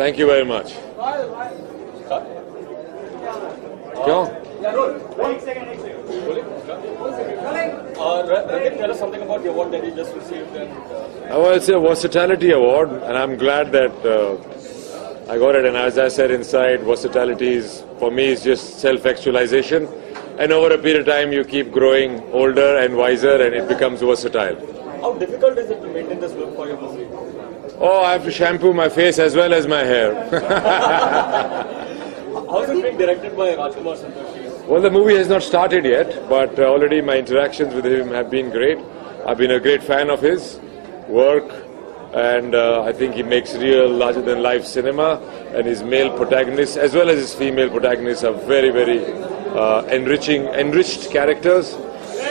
Thank you very much. क्यों? Ranjit, tell us something about the award that you just received. Well, it's a versatility award, and I'm glad that I got it. And as I said inside, versatility is, for me, is just self-actualization. And over a period of time, you keep growing older and wiser, and it becomes versatile. How difficult is it to maintain this look for your movie? Oh, I have to shampoo my face as well as my hair. How is it being directed by Rajkumar Santoshi? Well, the movie has not started yet, but already my interactions with him have been great. I've been a great fan of his work, and I think he makes real larger-than-life cinema, and his male protagonists as well as his female protagonists are very, very enriched characters.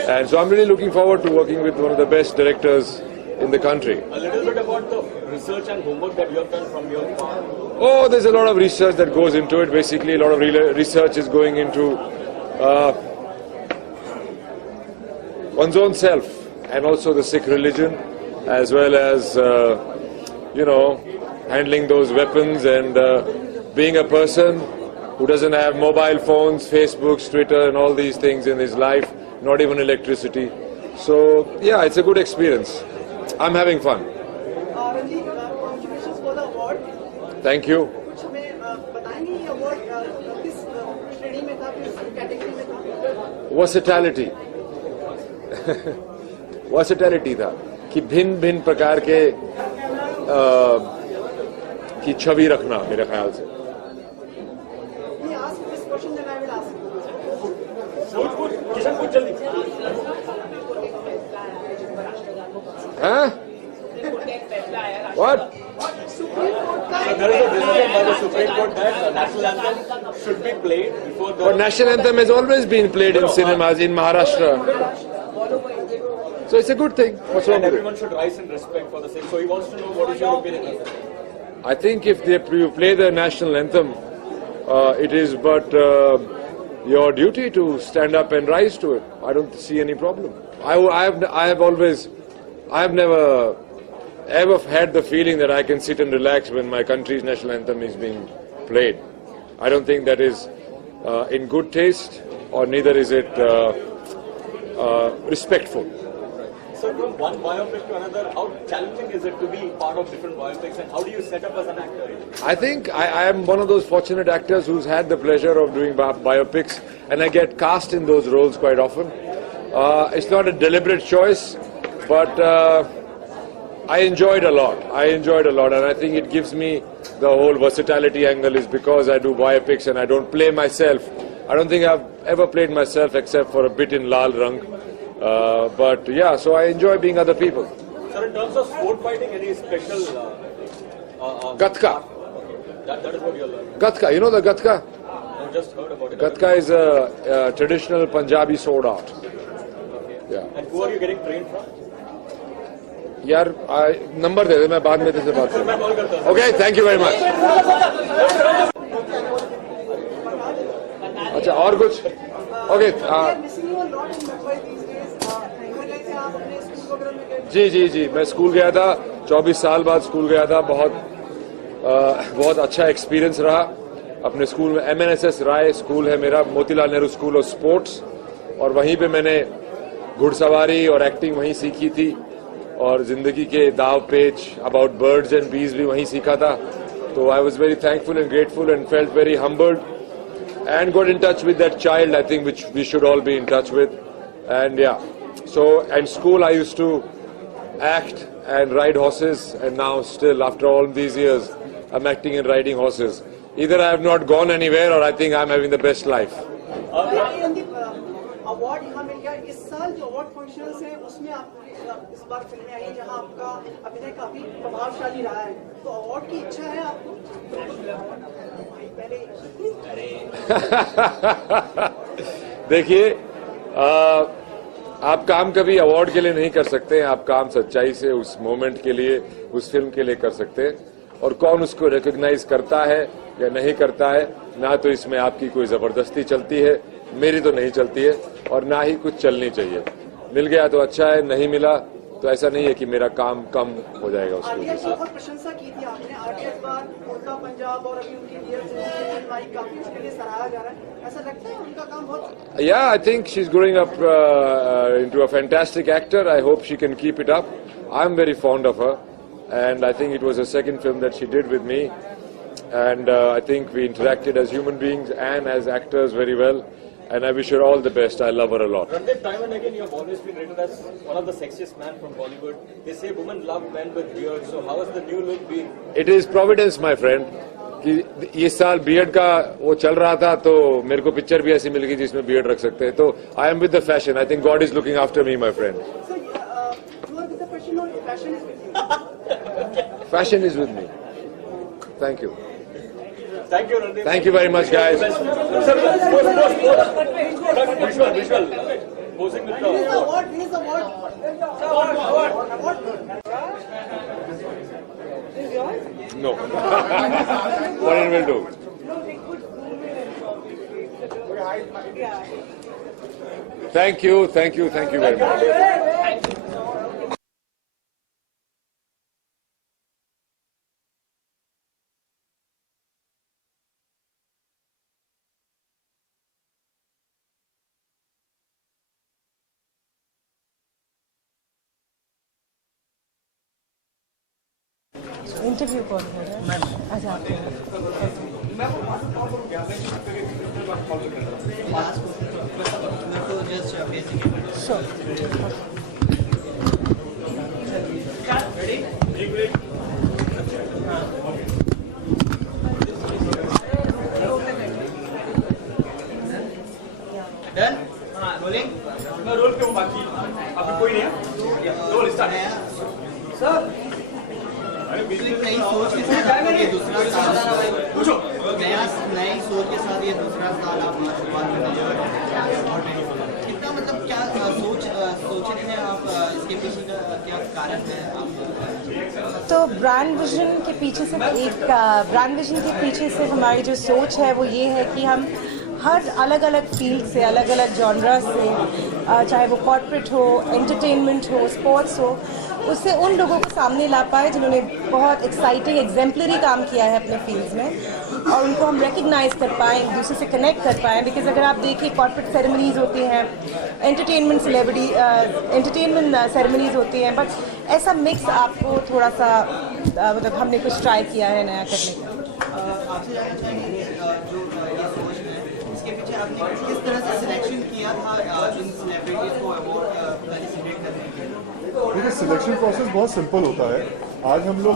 And so I'm really looking forward to working with one of the best directors in the country. A little bit about the research and homework that you have done from your part. Oh, there's a lot of research that goes into it. Basically, a lot of research is going into one's own self and also the Sikh religion, as well as, handling those weapons and being a person who doesn't have mobile phones, Facebooks, Twitter, and all these things in his life, not even electricity. So, yeah, it's a good experience. I'm having fun. Ranjit, congratulations for the award. Thank you. बताएंगे ये award किस श्रेणी में था, किस category में था? Versatility versatility था कि भिन्न भिन्न प्रकार के की छवि रखना, मेरे ख्याल से. He asked this question, then I will ask. Kishan, put jaldi. Huh? What? So there is a decision by the Supreme Court that the national anthem should be played before the... But national anthem has always been played in cinemas in Maharashtra. So it's a good thing. What's wrong And with it? everyone should rise in respect for the same. So he wants to know what is your opinion. I think if you play the national anthem, it is but your duty to stand up and rise to it. I don't see any problem. I have never ever had the feeling that I can sit and relax when my country's national anthem is being played. I don't think that is in good taste, or neither is it respectful. So from one biopic to another, how challenging is it to be part of different biopics, and how do you set up as an actor? I think I am one of those fortunate actors who's had the pleasure of doing biopics, and I get cast in those roles quite often. It's not a deliberate choice, but I enjoyed a lot. And I think it gives me the whole versatility angle is because I do biopics and I don't play myself. I don't think I've ever played myself except for a bit in Lal Rang. But yeah, so I enjoy being other people. Sir, in terms of sport fighting, any special... Gatka. That is what you're learning. Gatka, you know the Gatka? I've just heard about it. Gatka is a traditional Punjabi sword art. Yeah. And who are you getting trained from? यार number दे दे, मैं बाद में तेरे से बात करूँ. Okay, thank you very much. अच्छा और कुछ? Okay. जी मैं स्कूल गया था, 24 साल बाद स्कूल गया था. बहुत अच्छा एक्सपीरियंस रहा अपने स्कूल में. MNSS राय स्कूल है मेरा, Motilal Nehru school of sports, और वहीं पे मैंने घुड़सवारी और एक्टिंग वहीं सीखी थी, और जिंदगी के दाव पेच अबाउट बर्ड्स एंड बीज भी वहीं सीखा था. तो I was very thankful and grateful and felt very humbled and got in touch with that child, I think, which we should all be in touch with. And yeah, so at school I used to act and ride horses, and now still after all these years I'm acting and riding horses. Either I have not gone anywhere or I think I'm having the best life. Award यहाँ मिल गया. इस साल जो award functions हैं उसमें आप इस बार फिल्में आई जहाँ आपका अभिनय काफी प्रभावशाली रहा है, तो अवार्ड की इच्छा है आपको? देखिए, आप काम कभी अवार्ड के लिए नहीं कर सकते हैं. आप काम सच्चाई से उस मोमेंट के लिए, उस फिल्म के लिए कर सकते हैं. और कौन उसको रिकॉग्नाइज करता है या नहीं करता है, ना तो इसमें आपकी कोई जबरदस्ती चलती है, मेरी तो नहीं चलती है, और ना ही कुछ चलनी चाहिए. मिल गया तो अच्छा है, नहीं मिला तो ऐसा नहीं है कि मेरा काम कम हो जाएगा उसको। आरटीएस की बहुत प्रशंसा की थी आपने, आरटीएस बार उड़ता पंजाब और अभी उनकी डियर फिल्म आई, काफी उसके लिए सराहा जा रहा है, ऐसा लगता है उनका काम बहुत। Yeah, I think she's growing up into a fantastic actor. I hope she can keep it up. I'm very fond of her, and I think it was the second film that she did with me, and I think we interacted as human beings and as actors very well. And I wish her all the best. I love her a lot. Ranveer, time and again, you have always been rated as one of the sexiest men from Bollywood. They say women love men with beard. So how has the new look been? It is providence, my friend. कि इस साल beard का वो चल रहा था तो मेरे को पिक्चर भी ऐसी मिल गई जिसमें बियर्ड रख सकते हैं, तो I am with the fashion. I think God is looking after me, my friend. Fashion is with me. Thank you. Thank you, Ranveer. Thank you very much, guys. Sir, visual. Posing with the award. Win the award. No. What it will do? Thank you very much. Interview कौन हो रहा है? अच्छा आप done rolling मैं role पे हूँ बाकी अभी कोई नहीं है रोल स्टार्ट सर नई सोच के साथ ये दूसरा साल पूछो नई सोच के साथ ये दूसरा साल आप शुरुआत करने जा रहे हैं कितना मतलब क्या सोचने में आप इसके पीछे का क्या कारण है आप तो ब्रांड विजन के पीछे से हमारी जो सोच है वो ये है कि हम हर अलग अलग फील्ड से, अलग अलग जॉनरा से, चाहे वो कॉर्पोरेट हो, एंटरटेनमेंट हो, स्पोर्ट्स हो, उससे उन लोगों को सामने ला पाए जिन्होंने बहुत एक्साइटिंग एग्जेम्पलरी काम किया है अपने फील्ड्स में, और उनको हम रिकग्नाइज कर पाएँ, एक दूसरे से कनेक्ट कर पाएँ. बिकॉज अगर आप देखिए कॉर्पोरेट सेरेमनीज होती हैं, एंटरटेनमेंट सेरेमनीज होती हैं, बट ऐसा मिक्स आपको थोड़ा सा मतलब हमने कुछ ट्राई किया है नया करने का. आपसे जानना चाहेंगे जो ये सोच है इसके पीछे आपने किस तरह से सिलेक्शन किया था इन सेलिब्रिटीज को अवार्ड पार्टिसिपेट करने के लिए? देखिए सिलेक्शन प्रोसेस बहुत सिंपल होता है. आज हम लोग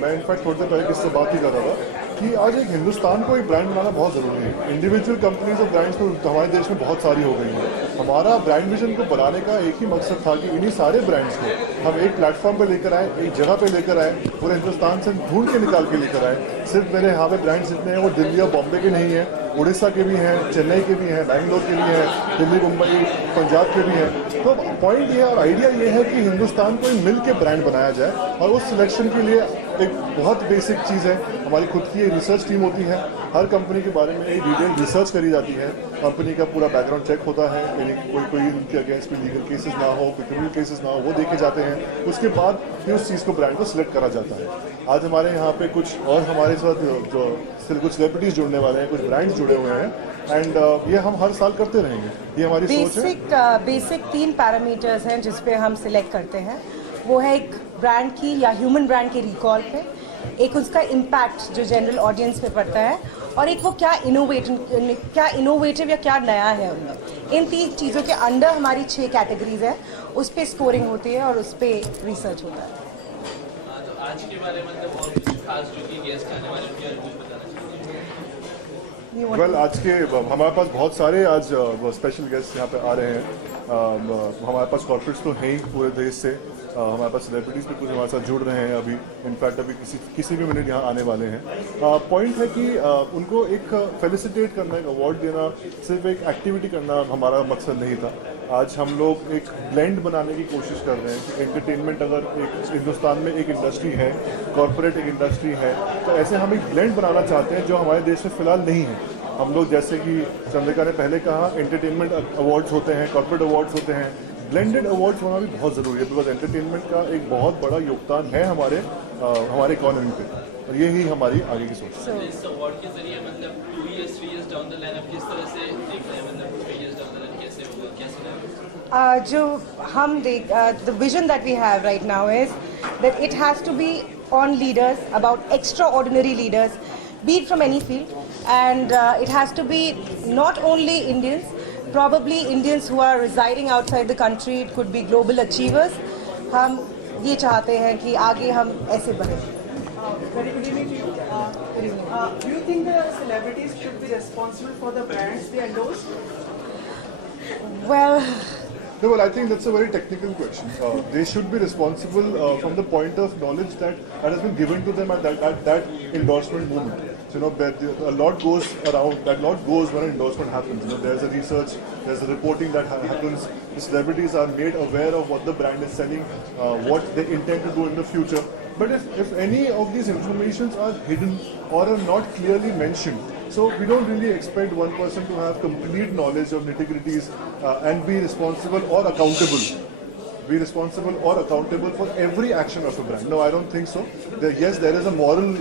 मैं इनफैक्ट थोड़ी देर पहले किससे बात ही कर रहा था कि आज एक हिंदुस्तान को एक ब्रांड बनाना बहुत ज़रूरी है. इंडिविजुअल कंपनीज और ब्रांड्स तो हमारे देश में बहुत सारी हो गई हैं. हमारा ब्रांड विजन को बनाने का एक ही मकसद था कि इन्हीं सारे ब्रांड्स को हम एक प्लेटफॉर्म पर लेकर आए, एक जगह पे लेकर आए, पूरे हिंदुस्तान से ढूंढ के निकाल के लेकर आए. सिर्फ मेरे यहाँ पे ब्रांड्स जितने हैं वो दिल्ली और बॉम्बे के नहीं हैं, उड़ीसा के भी हैं, चेन्नई के भी हैं, बैंगलोर के भी हैं, दिल्ली, मुंबई, पंजाब के भी हैं. तो पॉइंट ये और आइडिया ये है कि हिंदुस्तान को मिल के ब्रांड बनाया जाए, और उस सिलेक्शन के लिए एक बहुत बेसिक चीज़ है, हमारी खुद की एक रिसर्च टीम होती है. हर कंपनी के बारे में एक डिटेल रिसर्च करी जाती है, कंपनी का पूरा बैकग्राउंड चेक होता है, यानी कोई उनके अगेंस्ट कोई लीगल केसेस ना हो, कोई क्रिमिनल केसेस ना हो, वो देखे जाते हैं. उसके बाद फिर उस चीज़ को ब्रांड को सिलेक्ट करा जाता है. आज हमारे यहाँ पे कुछ और हमारे साथ जो कुछ सेलिब्रिटीज जुड़ने वाले हैं, कुछ ब्रांड्स जुड़े हुए हैं, एंड ये हम हर साल करते रहेंगे. ये हमारी सोच है. बेसिक 3 पैरामीटर्स हैं जिस पे हम सिलेक्ट करते हैं. वो है एक ब्रांड की या ह्यूमन ब्रांड के रिकॉल पे, एक उसका इम्पैक्ट जो जनरल ऑडियंस पे पड़ता है, और एक वो क्या इनोवेटिव या क्या नया है उनमें. इन 3 चीज़ों के अंडर हमारी 6 कैटेगरीज है, उस पर स्कोरिंग होती है और उस पर रिसर्च होता है. तो आज के बारे में तो और कुछ खास जो कि गेस्ट आने वाले हैं कुछ बताना चाहिए? वेल आज के हमारे पास बहुत सारे आज स्पेशल गेस्ट यहाँ पे आ रहे हैं. हमारे पास कॉर्पोरेट्स तो हैं ही पूरे देश से, हमारे पास सेलिब्रिटीज़ भी कुछ हमारे साथ जुड़ रहे हैं. अभी इनफैक्ट अभी किसी भी मिनट यहाँ आने वाले हैं. पॉइंट है कि उनको एक फेलिसिटेट करना, एक अवार्ड देना, सिर्फ एक एक्टिविटी करना हमारा मकसद नहीं था. आज हम लोग एक ब्लेंड बनाने की कोशिश कर रहे हैं कि एंटरटेनमेंट अगर एक हिंदुस्तान में एक इंडस्ट्री है, कॉर्पोरेट एक इंडस्ट्री है, तो ऐसे हम एक ब्लेंड बनाना चाहते हैं जो हमारे देश में फ़िलहाल नहीं है. हम लोग जैसे कि चंद्रिका ने पहले कहा, एंटरटेनमेंट अवार्ड्स होते हैं, कॉर्पोरेट अवार्ड्स होते हैं, ब्लेंडेड अवार्ड्स होना भी बहुत ज़रूरी है, बिकॉज एंटरटेनमेंट का एक बहुत बड़ा योगदान है हमारे इकोनॉमी पे, और यही हमारी आगे की सोच है। इस अवार्ड के जरिए मतलब 2 years 3 years down the line आप किस तरह से देख रहे हैं, मतलब 3 years डाउन द लाइन कैसे होगा, कैसे जो हम देख the vision that we have right now is that it has to be on leaders, about extraordinary leaders, be it from any field, and it has to be not only Indians, probably Indians who are residing outside the country, it could be global achievers. हम ये चाहते हैं कि आगे हम ऐसे बढ़े। Very good evening to you. Do you think the celebrities should be responsible for the brands they endorse? Well, No, well, I think that's a very technical question. They should be responsible from the point of knowledge that has been given to them at that endorsement moment. So, a lot goes around, that lot goes when an endorsement happens. There's a research, there's a reporting that happens. The celebrities are made aware of what the brand is selling, what they intend to do in the future. But if any of these informations are hidden or are not clearly mentioned, so we don't really expect one person to have complete knowledge of nitty-gritties and be responsible or accountable. Be responsible or accountable for every action of a brand. No, I don't think so. Yes, there is a moral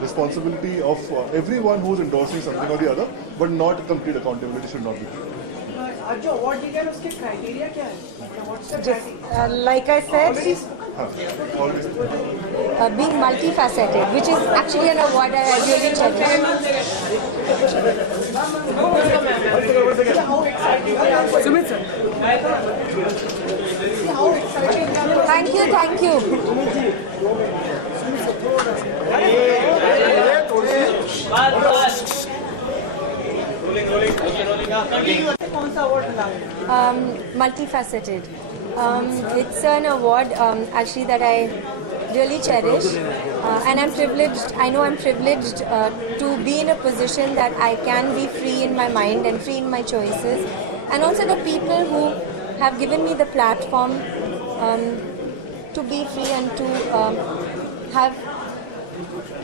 responsibility of everyone who's endorsing something or the other, but not complete accountability should not be there. आज जो award दिया है उसके criteria क्या है? What's the criteria? like I said, Always. Being multifaceted, which is actually an award that I really cherish. How exciting they are. Sumit sir. How exciting they are. Thank you. कौन सा award मिला है? Multifaceted. It's an award actually that I really cherish, and I'm privileged. I know I'm privileged to be in a position that I can be free in my mind and free in my choices, and also the people who have given me the platform to be free and to have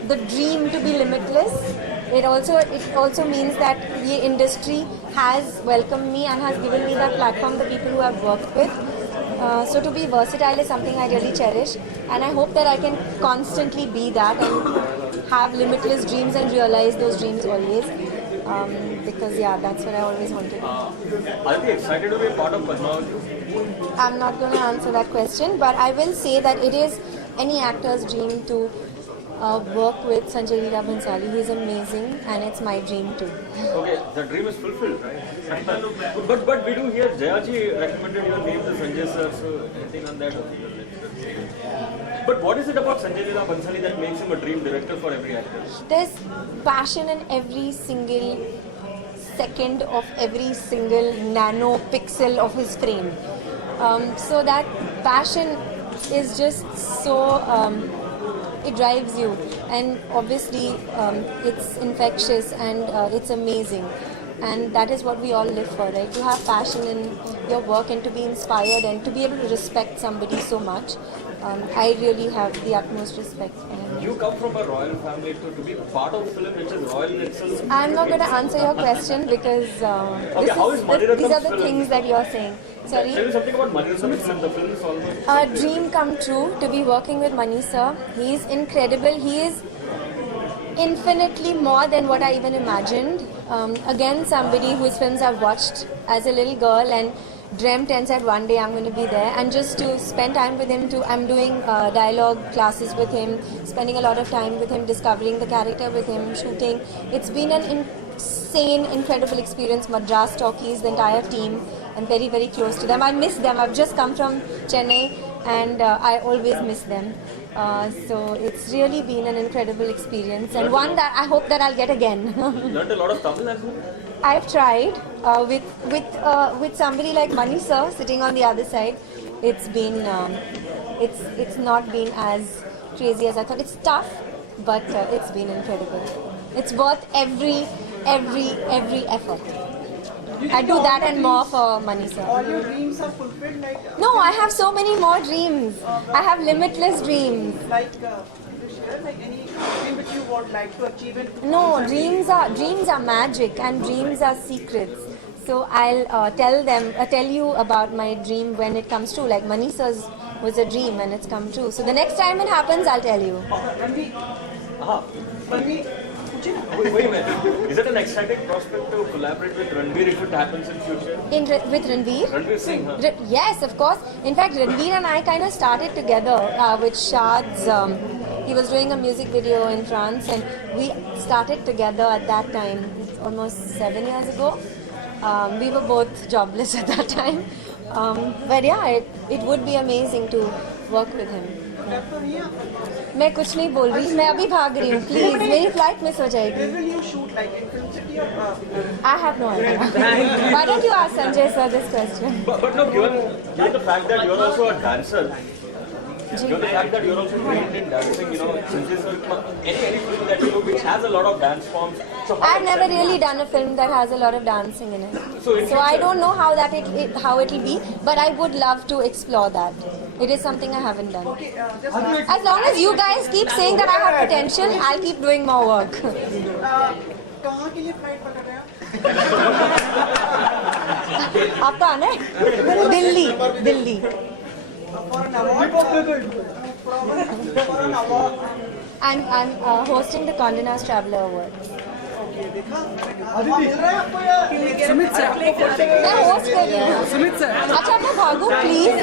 the dream to be limitless. It also means that the industry has welcomed me and has given me that platform, the people who I've worked with. So to be versatile is something I really cherish, and I hope that I can constantly be that and have limitless dreams and realize those dreams always. Because that's what I always wanted. Are you excited to be a part of Padmavat? I'm not going to answer that question, but I will say that it is any actor's dream to work with Sanjay Leela Bhansali. He's amazing, and it's my dream too. Okay, the dream is fulfilled, right? but we do hear Jayaji recommended your name to Sanjay sir, so anything on that? But what is it about Sanjay Leela Bhansali that makes him a dream director for every actor? There's passion in every single second of every single nano pixel of his frame. So that passion is just so it drives you, and obviously it's infectious and it's amazing, and that is what we all live for, right? To have passion in your work and to be inspired and to be able to respect somebody so much. I really have the utmost respect for him. You come from a royal family, so to be part of a film which is royal itself. I'm not going to answer your question because these are the things that you're saying. Sorry. Tell me something about Mani Ratnam's film. The film is almost A dream come true to be working with Mani sir. He is incredible. He is infinitely more than what I even imagined. Again, somebody whose films I've watched as a little girl and dreamt and said one day I'm going to be there, and just to spend time with him. I'm doing dialogue classes with him, spending a lot of time with him, discovering the character with him, shooting. It's been an insane, incredible experience. Madras Talkies, the entire team, and very, very close to them. I miss them. I've just come from Chennai, and I always miss them. So it's really been an incredible experience, and one that I hope that I'll get again. learned a lot of Tamil as well. I've tried with somebody like Mani sir sitting on the other side. It's been it's not been as crazy as I thought. It's tough, but it's been incredible. It's worth every effort. I do that and more for Mani sir. All your dreams are fulfilled, like No, I have so many more dreams. I have limitless dreams. like share like any dream which you would like to achieve in No, dreams are magic and dreams are secrets. So I'll tell you about my dream when it comes true. Like Manisha's was a dream and it's come true. So the next time it happens, I'll tell you. Wait a minute. Is it an exciting prospect to collaborate with Ranveer if it happens in future? With Ranveer? Ranveer Singh, huh? Yes, of course. In fact, Ranveer and I kind of started together with Shad's. He was doing a music video in France, and we started together at that time. It's almost 7 years ago. We were both jobless at that time. But yeah, it would be amazing to work with him. मैं कुछ नहीं बोल रही, मैं अभी भाग रही हूँ. Please, मेरी flight miss हो जाएगी. Where will you shoot, like in Film City or? I have no idea. Why don't you ask Sanjay sir this question? But no, given the fact that you're also a dancer, given the fact that you're also trained in dancing, you know, Sanjay sir, any film that you do which has a lot of dance forms. So I've never really done a film that has a lot of dancing in it. So I don't know how it'll be, but I would love to explore that. It is something I haven't done. Okay, just As long as you guys keep saying that I have potential, I'll keep doing more work. कहाँ के लिए flight पकड़ रहे हो? आपका आना है? Delhi. For an award. For an award. I'm hosting the Condé Nast Traveler Awards. देखा मैंने कहा मिल रहा है आपको या सुमित सर मैं होस्ट कर रही हूँ. सुमित सर अच्छा मैं भागूं please.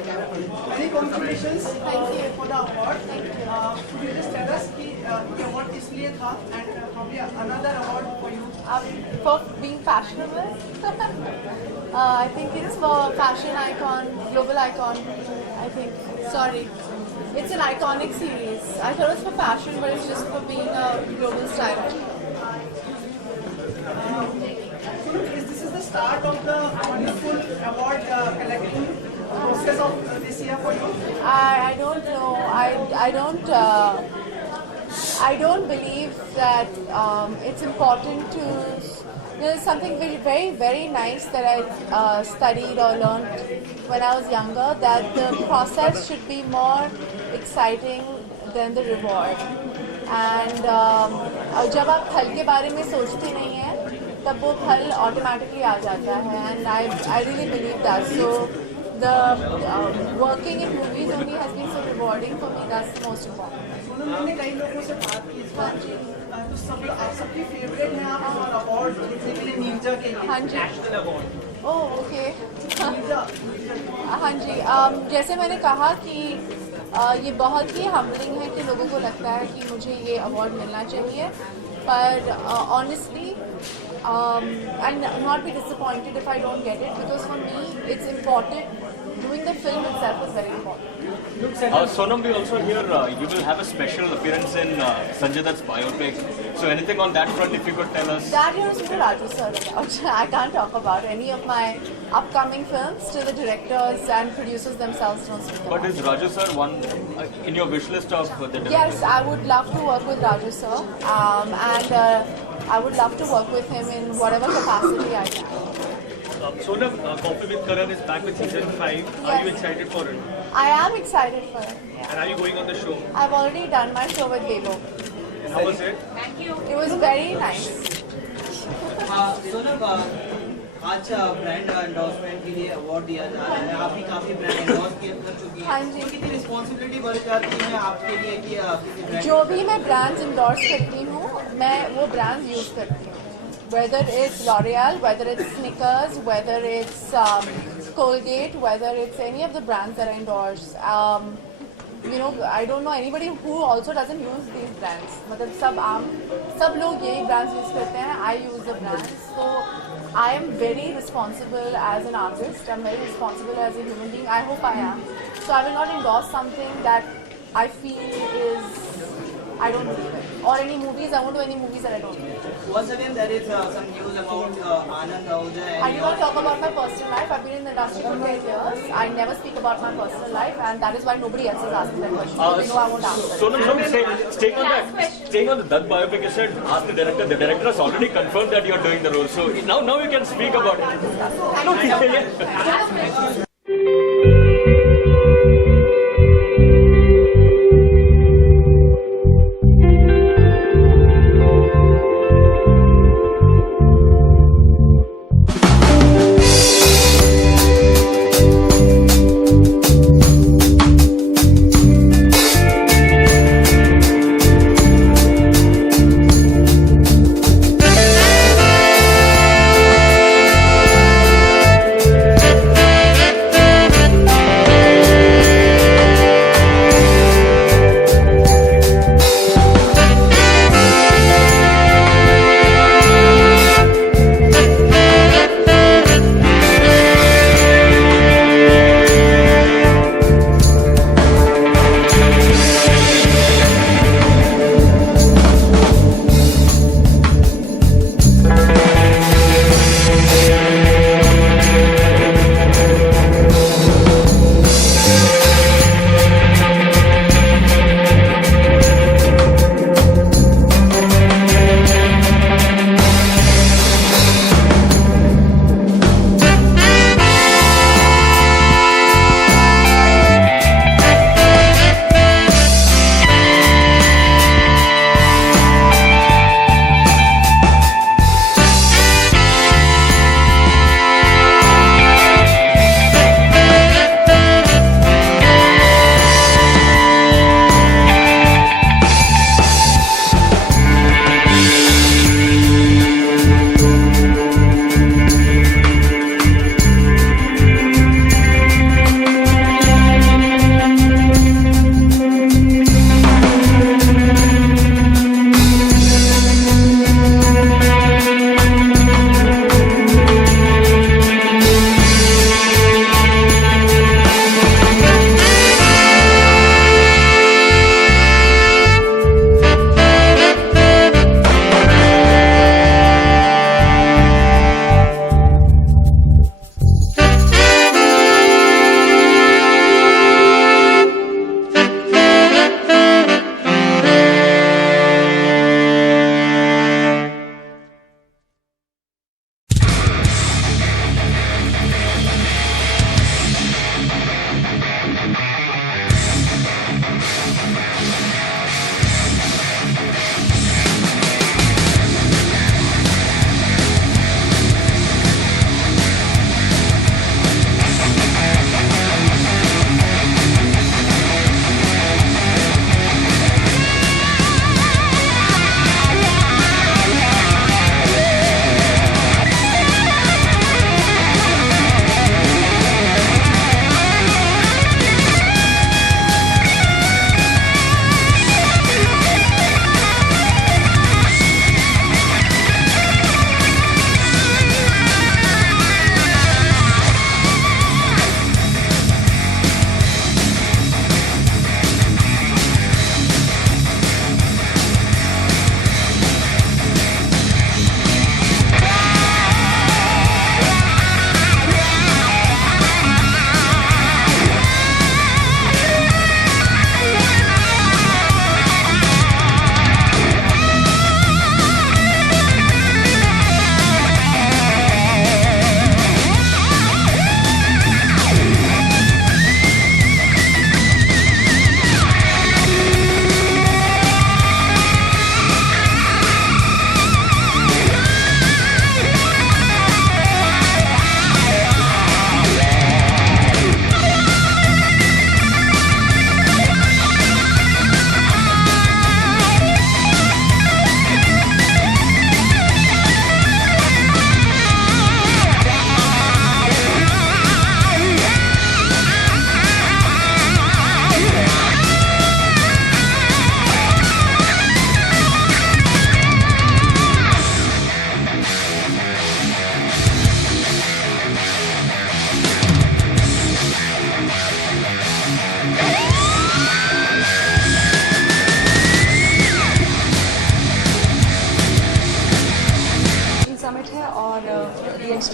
Many congratulations for the award. Could you just tell us कि ये award किस लिए था and probably another award for you? For being fashionable. I think it's for fashion icon, global icon. I think. Sorry. It's an iconic series. I thought it was for fashion, but it's just for being a global styler. This is the start of the wonderful award collecting process of this year for you. I don't know. I don't believe that it's important to. There's something very, very nice that I studied or learned when I was younger, that the process should be more exciting than the reward. And जब आप फल के बारे में सोचते नहीं हैं, तब वो फल automatically आ जाता है. And I really believe that. So the working in movies only has been so rewarding for me. That's the most important. मैंने कई लोगों से बात की इस बार तो सब आप सबकी फेवरेट हैं आप और अवार्ड जीतने के लिए नीरजा के लिए हाँ जी. Oh okay. हाँ जी. जैसे मैंने कहा कि ये बहुत ही हम्बलिंग है कि लोगों को लगता है कि मुझे ये अवार्ड मिलना चाहिए, पर honestly I'll not be disappointed if I don't get it, because for me it's important. Doing the film itself is very important. Sonam, we also hear you will have a special appearance in Sanjay Dutt's biopic. So anything on that front, if you could tell us? That is to Raju sir about. I can't talk about any of my upcoming films till the directors and producers themselves don't speak about. But is Raju sir one in your wish list of the directors? Yes, I would love to work with Raju sir, and I would love to work with him in whatever capacity I can. Sonam, Coffee with Karan is back with season 5. Are you excited for it? I am excited for it. Yeah. And are you going on the show? I've already done my show with Bebo. And how was it? It was very nice. Sonam, आज brand endorsement के लिए award दिया जा रहा है. आप भी काफी ब्रांड एंडोर्स कर चुकी हैं. हाँ जी. तो कितनी रिस्पॉन्सिबिलिटी बढ़ जाती है आपके लिए कि किसी ब्रांड जो भी मैं ब्रांड्स इंडोर्स करती हूँ, मैं वो ब्रांड्स यूज करती हूँ. Whether it's L'Oreal, whether it's Snickers, whether it's Colgate, whether it's any of the brands that I endorse. You know, I don't know anybody who also doesn't use these brands. मतलब सब लोग यही brands use करते हैं. I use the brands. So I am very responsible as an artist. I'm very responsible as a human being. I hope I am. So I will not endorse something that I feel is I don't believe it. Or any movies. I won't do any movies that I don't believe. Once again, there is some news about Anand Ahuja and I do not talk about my personal life. I've been in the industry for 10 years. I never speak about my personal life, and that is why nobody else has asked me that question. So they know I won't answer. Sonam, staying on that, staying on the Dutt biopic, you said ask the director. The director has already confirmed that you are doing the role. So now you can speak about it. Thank you.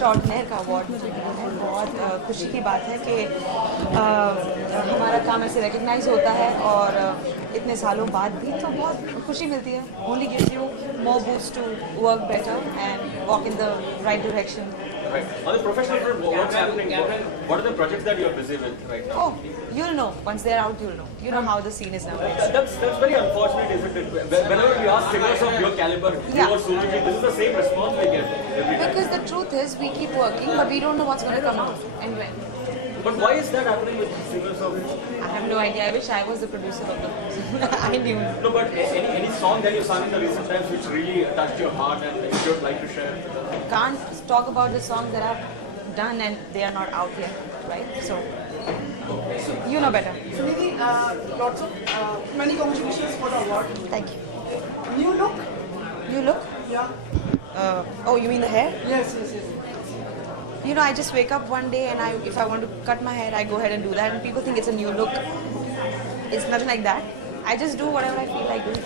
Extraordinary का award मुझे मिला है। बहुत खुशी की बात है कि हमारा काम ऐसे रिकग्नाइज होता है और इतने सालों बाद भी, तो बहुत खुशी मिलती है। Only gives you more boost to work better and walk in the right direction. Right. On the professional front, what's happening? What are the projects that you're busy with right now? Oh, you'll know. Once they're out, you'll know. You know how the scene is now. That's very unfortunate, isn't it? Whenever we ask singers of your caliber, you or Suji, this is the same response we get every time. Because the truth is, we keep working, but we don't know what's going to come out and when. But why is that happening with singers of? I have no idea. I wish I was the producer of the I knew. No, but any song that you sang in the recent times which really touched your heart and you would like to share with us? Can't talk about the songs that I've done and they are not out yet, right? So, you know better. Sunidhi, lots of many congratulations for the award. Thank you. New look? You look? Yeah. Oh, you mean the hair? Yes. You know, I just wake up one day and if I want to cut my hair, I go ahead and do that. And people think it's a new look. It's nothing like that. I just do whatever I feel like doing.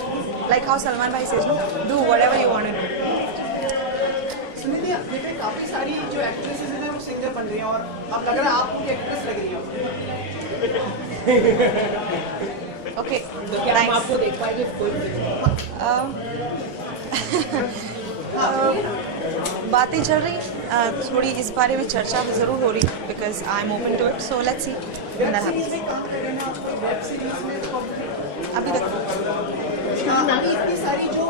Like how Salman Bhai says, no? Do whatever you want to do. Sunidhi, देखिए काफी सारी जो actresses हैं वो singer बन रही हैं और अब लग रहा है आप उनकी एक्ट्रेस लग रही हो। Okay. तो क्या हम आपको देख पाएंगे कोई बातें चल रही, थोड़ी इस बारे में चर्चा ज़रूर हो रही है because I am open to it, so let's see. अभी तक इतनी सारी जो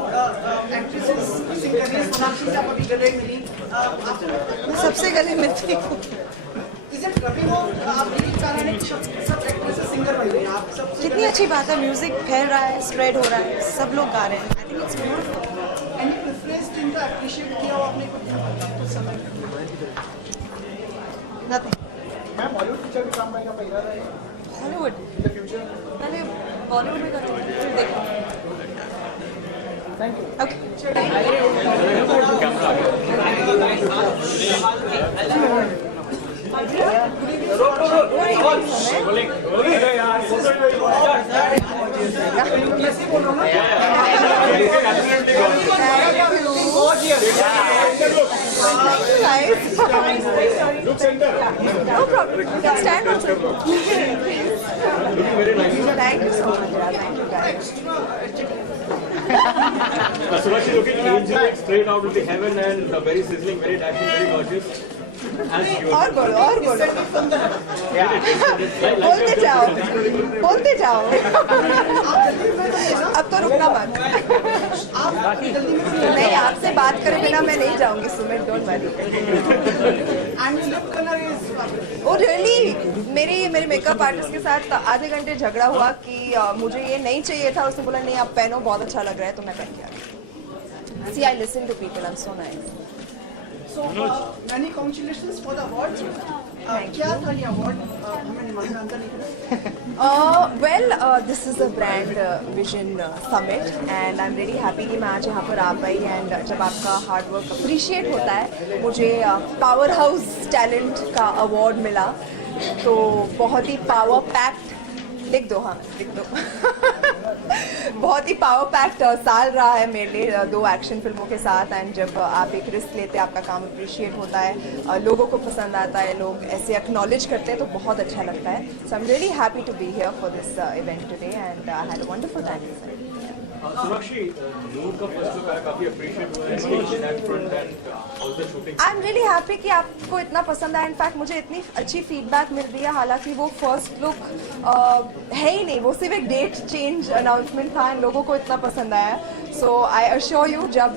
एक्ट्रेसेस सिंगर हैं, सोनाक्षी से आप अभी गले मिली, मैं सबसे गले मिलती हूँ। इज इट रबिंग ऑफ आप यही चाह रहे हैं कि सब एक्ट्रेसेस सिंगर बन रही हैं, आप सब कितनी अच्छी बात है, म्यूजिक फैल रहा है, स्प्रेड हो रहा है, सब लोग गा रहे हैं। I think it's beautiful. Any preference जिनका अप्रिशिएट किया हो आपने कुछ समय नथिंग। मैम बॉलीवुड पिक्चर भी काम करेगा पहिला रहा है हॉलीवुड इन द फ्यूचर। पहले बॉलीवुड में करती हूँ, फिर देखो। Thank you. Okay. No problem. You can stand also. Thank you so much. Thank you guys. Sonakshi looking angelic, straight out of the heaven and very sizzling, very dashing, very gorgeous. As you और बोलो, और बोलो। बोलते जाओ। अब तो रुकना मत। नहीं, आपसे बात करे बिना मैं नहीं जाऊंगी Sumit, don't worry. Oh really, मेरे मेकअप आर्टिस्ट के साथ आधे घंटे झगड़ा हुआ कि मुझे ये नहीं चाहिए था, उसने बोला नहीं आप पहनो, बहुत अच्छा लग रहा है, तो मैं पहन के आ गई। See, I listen to people. I'm so nice. So many congratulations for the award. क्या था ये award? हमें दिमाग में अंदर नहीं Well, this is a brand vision summit and I'm really happy कि मैं आज यहाँ पर आ पाई and जब आपका hard work appreciate होता है, मुझे power house talent का award मिला, तो बहुत ही power packed, लिख दो, हाँ लिख दो। बहुत ही पावर पैक्ड साल रहा है मेरे लिए, 2 एक्शन फिल्मों के साथ, एंड जब आप एक रिस्क लेते हैं, आपका काम अप्रिशिएट होता है, लोगों को पसंद आता है, लोग ऐसे एक्नॉलेज करते हैं, तो बहुत अच्छा लगता है। So I am really happy to be here for this event today and I had a wonderful time. Sonakshi, Noor का फर्स्ट लुक काफी अप्रिशिएट हुआ है in that front and also shooting. I am really happy कि आपको इतना पसंद आया। In fact मुझे इतनी अच्छी फीडबैक मिल रही है, हालांकि वो फर्स्ट लुक है ही नहीं, वो सिर्फ एक डेट चेंज अनाउंसमेंट था एंड लोगों को इतना पसंद आया। सो आई अश्योर यू, जब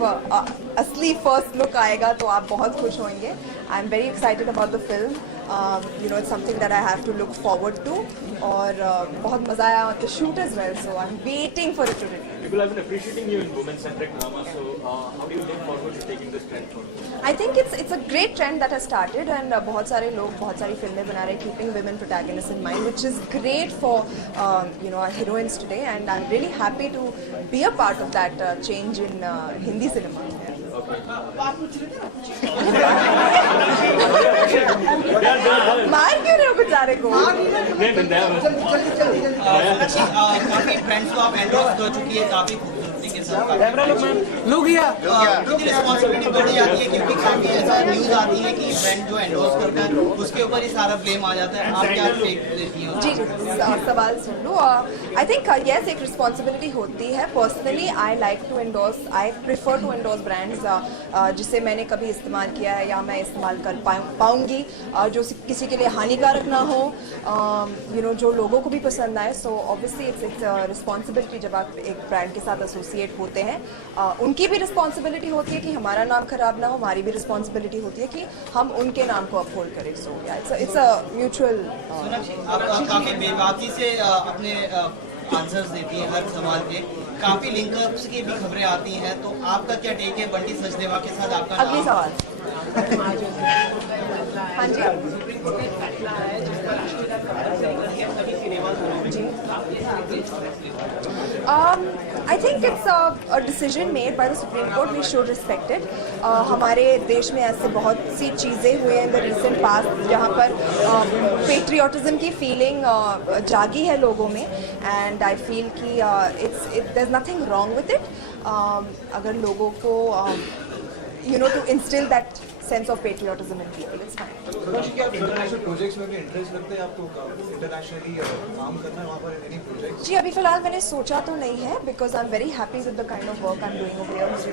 असली फर्स्ट लुक आएगा तो आप बहुत खुश होंगे। I am very excited about the film, you know, it's something that I have to look forward to, और बहुत मज़ा आया to shoot as well, so I'm waiting for it to release. People have been appreciating you in women-centric drama, so how do you look forward to taking this trend forward? I think it's a great trend that has started and बहुत सारे लोग बहुत सारी फिल्में बना रहे हैं keeping women protagonists in mind, which is great for you know, our heroines today, and I'm really happy to be a part of that change in Hindi cinema. मार क्यों रहे हो बेचारे को? काफी ब्रांड्स को आप एंडोर्स कर चुकी है काफी खूबसूरती के साथ रिस्पॉन्सिबिलिटी बढ़ जाती है क्योंकि काफी ऐसा न्यूज आती है कि ब्रांड जो एंडोर्स करता है उसके ऊपर ही सारा ब्लेम आ जाता है, आप क्या लेती हो? जी सवाल सुन लो। आई थिंक यस एक रिस्पॉन्सिबिलिटी होती है। Personally I like to endorse, I prefer to endorse brands जिसे मैंने कभी इस्तेमाल किया है या मैं इस्तेमाल कर पाऊँगी, जो किसी के लिए हानिकारक ना हो, जो लोगों को भी पसंद आए। सो ऑब्वियसली इट्स रिस्पॉन्सिबिलिटी जब आप एक ब्रांड के साथ एसोसिएट होते हैं, उनकी भी रिस्पॉन्सिबिलिटी होती है कि हमारा नाम खराब ना हो, हमारी भी रिस्पॉन्सिबिलिटी होती है कि हम उनके नाम को अपहोल्ड करें। So it's a mutual. आप काफी बेबाकी से अपने आंसर्स देती है हर सवाल के, काफी लिंकअप्स की भी खबरें आती हैं, तो आपका क्या टेक है बंटी सचदेवा के साथ आपका अगली नाम? सवाल। हाँ जी I think it's a decision made by the Supreme Court. We should respect it. हमारे देश में ऐसे बहुत सी चीज़ें हुई हैं in the recent past जहाँ पर patriotism की feeling जागी है लोगों में, and I feel कि there's nothing wrong with it. अगर लोगों को to instill that sense of patriotism in people, it's fine. क्या इंटरनेशनल प्रोजेक्ट्स में भी इंटरेस्ट रखते हैं आपको? इंटरनेशनली काम करना है वहाँ पर एनी प्रोजेक्ट्स? जी अभी फ़िलहाल मैंने सोचा तो नहीं है, because I am very happy with the kind of work I am doing over here. मुझे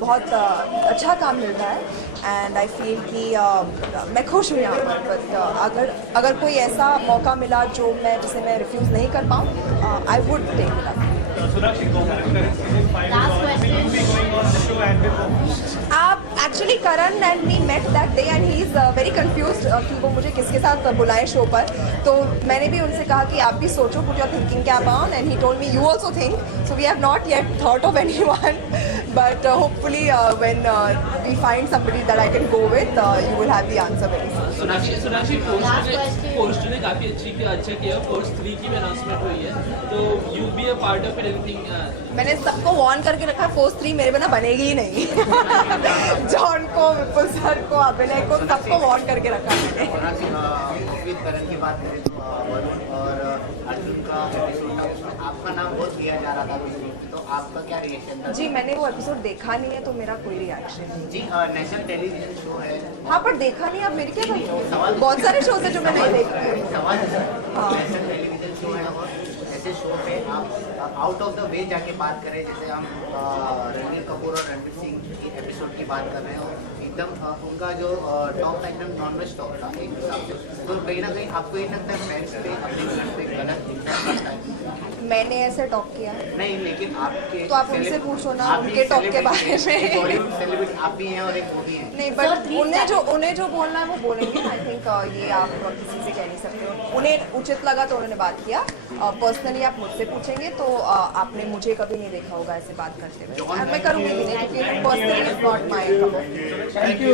बहुत अच्छा काम मिल रहा है एंड आई फील कि मैं खुश हूँ यहाँ पर। बट अगर कोई ऐसा मौका मिला जिसे मैं रिफ्यूज़ नहीं कर पाऊँ, I would take it up. Actually Karan and me met that day and he is very confused कि वो मुझे किसके साथ बुलाए शो पर। तो मैंने भी उनसे कहा कि आप भी सोचो, put your thinking cap on, and he told me you also think. So we have not yet thought of anyone, but hopefully when we find somebody that I can go with, you will have the answer very soon. Sonakshi post ने काफी अच्छा किया। Force 3 की announcement हुई है, तो you be a part of it, anything? मैंने सबको वार्न करके रखा, फोर्स 3 मेरे बिना बनेगी ही नहीं। जॉन को, विपुल सर को, अभिनय को, सबको वार्न करके रखा मैंने। करण की बात करें तो वरुण और अर्जुन का एपिसोड था, उसमें आपका नाम बहुत लिया जा रहा था, तो आपका क्या रिएक्शन था? जी मैंने वो एपिसोड देखा नहीं है, तो मेरा कोई रिएक्शन नहीं। जी नेशनल टेलीविजन शो है। हाँ पर देखा नहीं, आप मेरी क्या बात? बहुत सारे शोज हैं जो मैं नहीं देखती। सवाल नेशनल टेलीविजन शो है और ऐसे शो पे आप आउट ऑफ द वे जाके बात करें, जैसे हम रणबीर कपूर और रणवीर सिंह की एपिसोड की बात कर रहे हो, एकदम उनका जो टॉप था एकदम नॉनवेज टॉप था एक हिसाब से, तो कहीं ना कहीं आपको ये लगता है फैंस पे अपने ब्रांड पे गलत इम्पैक्ट पड़ता है? मैंने ऐसे टॉप किया नहीं, लेकिन आपके तो आप उनसे पूछो ना उनके टॉप के बारे में। सेलिब्रिटी आप भी हैं और एक वो भी है। नहीं, बट उन्हें जो बोलना है वो बोलेंगे। आई थिंक ये आप किसी से कह नहीं सकते हो। उन्हें उचित लगा तो उन्होंने बात किया। पर्सनली आप मुझसे पूछेंगे तो आपने मुझे कभी नहीं देखा होगा ऐसे बात करते हुए। मैं करूँगी भी नहीं, क्योंकि personally is not my cup. Thank you.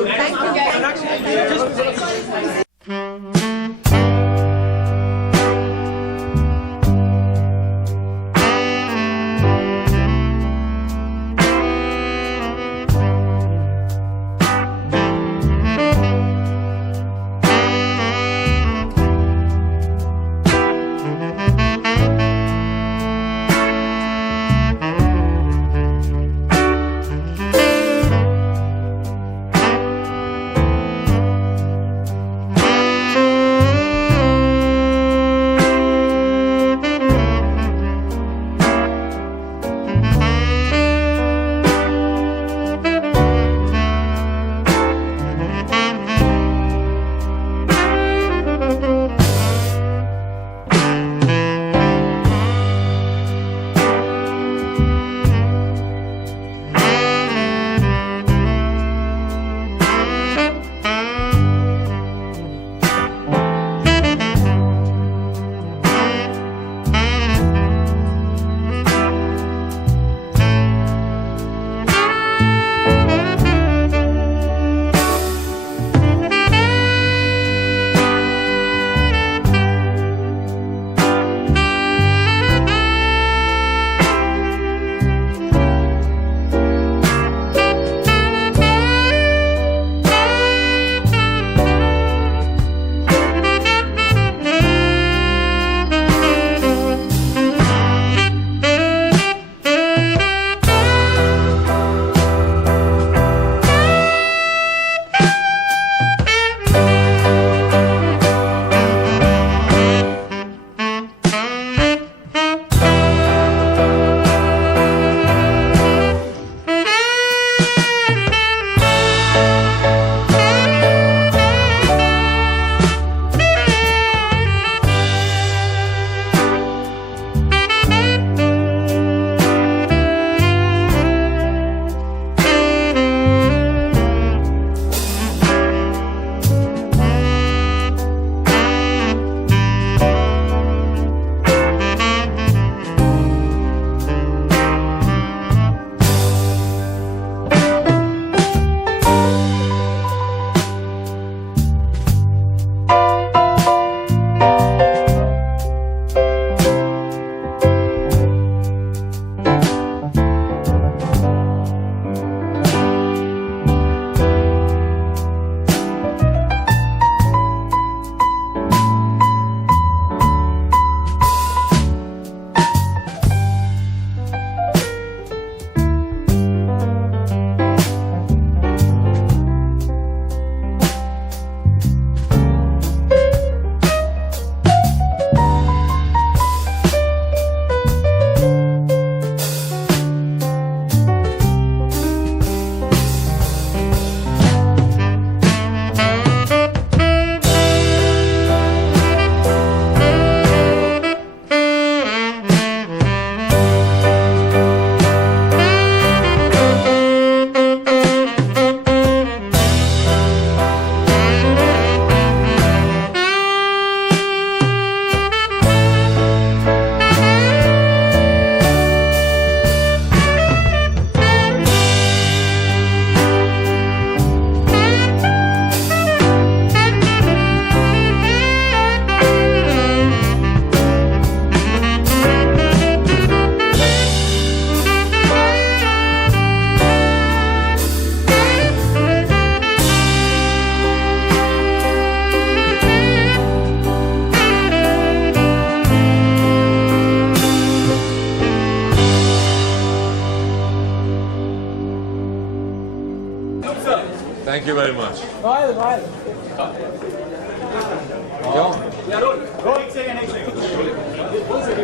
Thank you very much.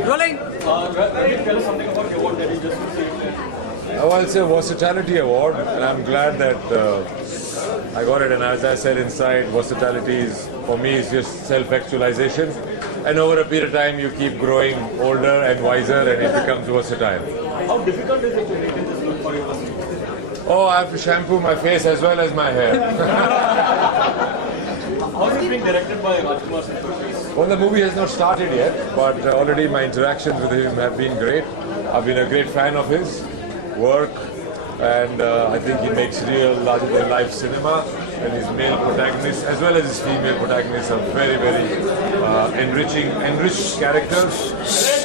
Rolling. Tell us something about the award that you just received. Well, it's a versatility award, and I'm glad that I got it. And as I said inside, versatility is, for me, is just self-actualization. And over a period of time, you keep growing older and wiser, and it becomes versatile. How difficult is it to maintain this look for your? Oh, I have to shampoo my face as well as my hair. How is it being directed by Rajkumar Singh? Well, the movie has not started yet, but already my interactions with him have been great. I've been a great fan of his work, and I think he makes real larger-than-life cinema, and his male protagonists as well as his female protagonists are very, very enriched characters.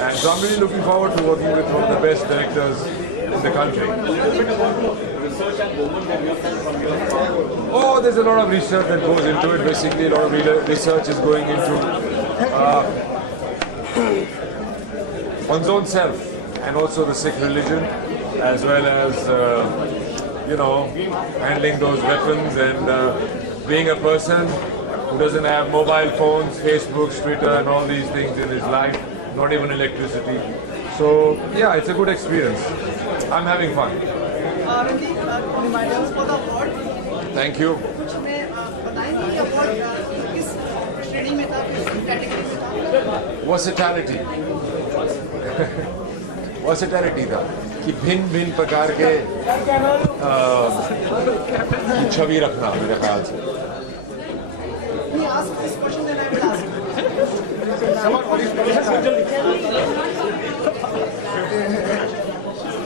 And so I'm really looking forward to working with one of the best directors in the country. Research and movement that you have done from your part. Oh, there's a lot of research that goes into it. Basically, a lot of research is going into one's own self and also the Sikh religion, as well as, handling those weapons and being a person who doesn't have mobile phones, Facebook, Twitter, and all these things in his life, not even electricity. So, yeah, it's a good experience. I'm having fun. Randeep, congratulations for the award. Thank you. कुछ में बताएंगे ये award किस श्रेणी में था, किस category में था? वर्सेटैलिटी वर्सेटैलिटी था कि भिन्न भिन्न प्रकार के छवि रखना, मेरे ख्याल से. He asked this question and I will ask.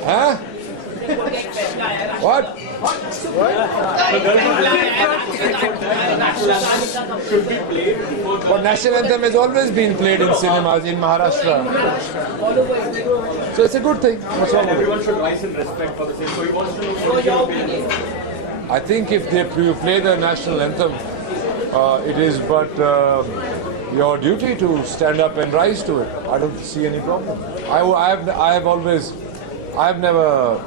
Huh? What? But national anthem has always been played in cinemas in Maharashtra. So it's a good thing. What's wrong with it? Everyone should rise in respect for the same. So he wants to know your opinion. I think if you play the national anthem, it is but your duty to stand up and rise to it. I don't see any problem. I have never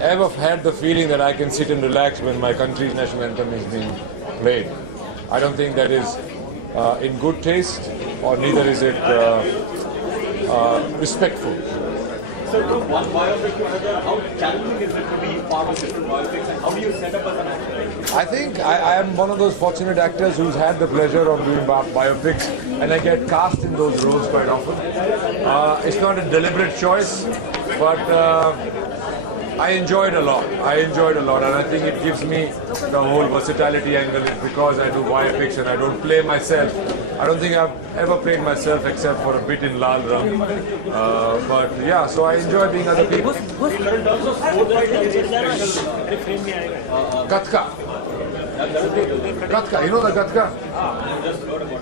ever had the feeling that I can sit and relax when my country's national anthem is being played. I don't think that is in good taste, or neither is it respectful. So from one biopic to another, how challenging is it to be part of different biopics, and how do you set up as an actor? I think I am one of those fortunate actors who's had the pleasure of doing biopics, and I get cast in those roles quite often. It's not a deliberate choice, but I enjoyed a lot. And I think it gives me the whole versatility angle. It's because I do biopics and I don't play myself. I don't think I've ever played myself except for a bit in Lal Rang. But yeah, so I enjoy being other people. Gatka. Gatka, you know the Gatka?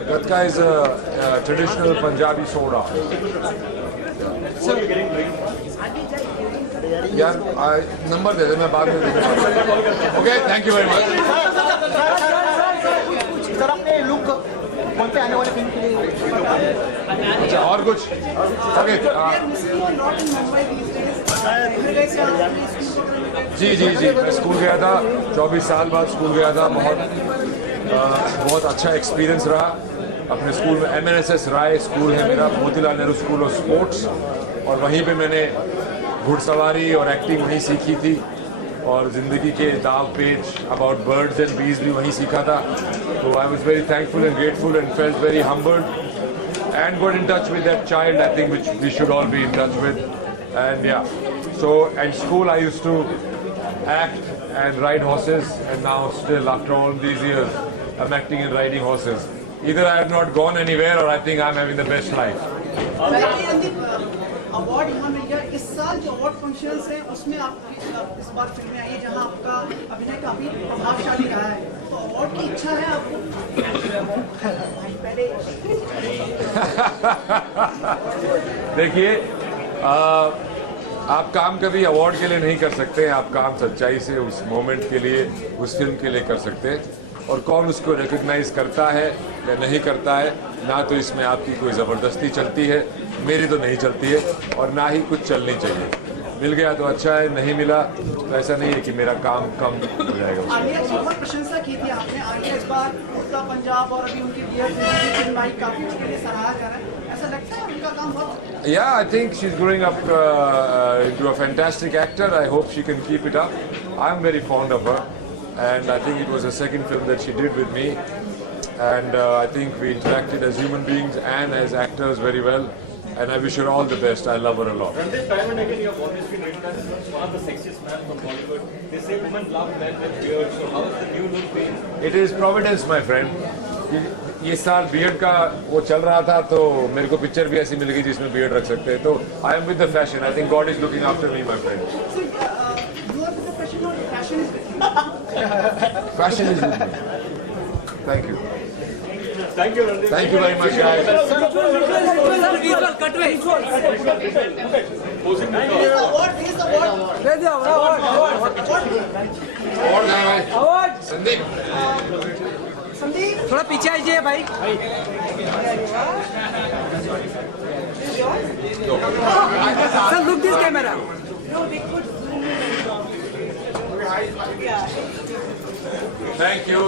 Gatka is a traditional Punjabi soda. यार number दे दे, मैं बाद में दूंगा. Okay, thank you very much. Sir अपने look कौन से आने वाले फिल्म के लिए? अच्छा, और कुछ? Okay. जी, मैं स्कूल गया था. 24 साल बाद स्कूल गया था. बहुत अच्छा एक्सपीरियंस रहा. अपने स्कूल में MNSS राय स्कूल है मेरा, Motilal Nehru school of sports, और वहीं पे मैंने घुड़सवारी और एक्टिंग वहीं सीखी थी, और ज़िंदगी के दाव पेच अबाउट बर्ड्स एंड बीज भी वहीं सीखा था. तो I was very thankful and grateful and felt very humbled and got in touch with that child, I think, which we should all be in touch with. And yeah, so at school I used to act and ride horses, and now still after all these years I'm acting and riding horses. Either I have not gone anywhere or I think I'm having the best life. Award यहाँ मिल गया. इस साल जो award functions हैं उसमें आप इस बार फिल्में आई है जहाँ आपका अभिनय काफी प्रभावशाली रहा है, तो अवार्ड की इच्छा है आपको? देखिए, आप काम कभी अवार्ड के लिए नहीं कर सकते. आप काम सच्चाई से उस मोमेंट के लिए, उस फिल्म के लिए कर सकते हैं, और कौन उसको रिकग्नाइज करता है या नहीं करता है, ना तो इसमें आपकी कोई ज़बरदस्ती चलती है, मेरी तो नहीं चलती है, और ना ही कुछ चलनी चाहिए. मिल गया तो अच्छा है, नहीं मिला तो ऐसा नहीं है कि मेरा काम कम हो जाएगा उसमें। आलिया की बहुत प्रशंसा की थी आपने। आलिया इस बार उड़ता पंजाब और अभी उनकी फिल्म आई, काफी उसके लिए सराहा जा रहा है। ऐसा लगता है उनका काम बहुत Yeah, I think she's growing up into a fantastic actor. I hope she can keep it up. I'm very fond of her, and I think it was the second film that she did with me, and I think we interacted as human beings and as actors very well, and I wish her all the best. I love her a lot. Ranveer, time and again you have always been rated as one of the sexiest men from Bollywood. They say women love men with beard, so how is the new look been? It is Providence, my friend. ये साल beard का वो चल रहा था तो मेरे को पिक्चर भी ऐसी मिल गई जिसमें बियर्ड रख सकते हैं, तो I am with the fashion. I think God is looking after me, my friend. So, you are with the fashion or fashion is with you? Fashion is with me. Thank you. Thank you, Ranveer. Thank you very much, guys. और संदीप संदीप थोड़ा पीछे आइए भाई. Sir look this camera. Thank you.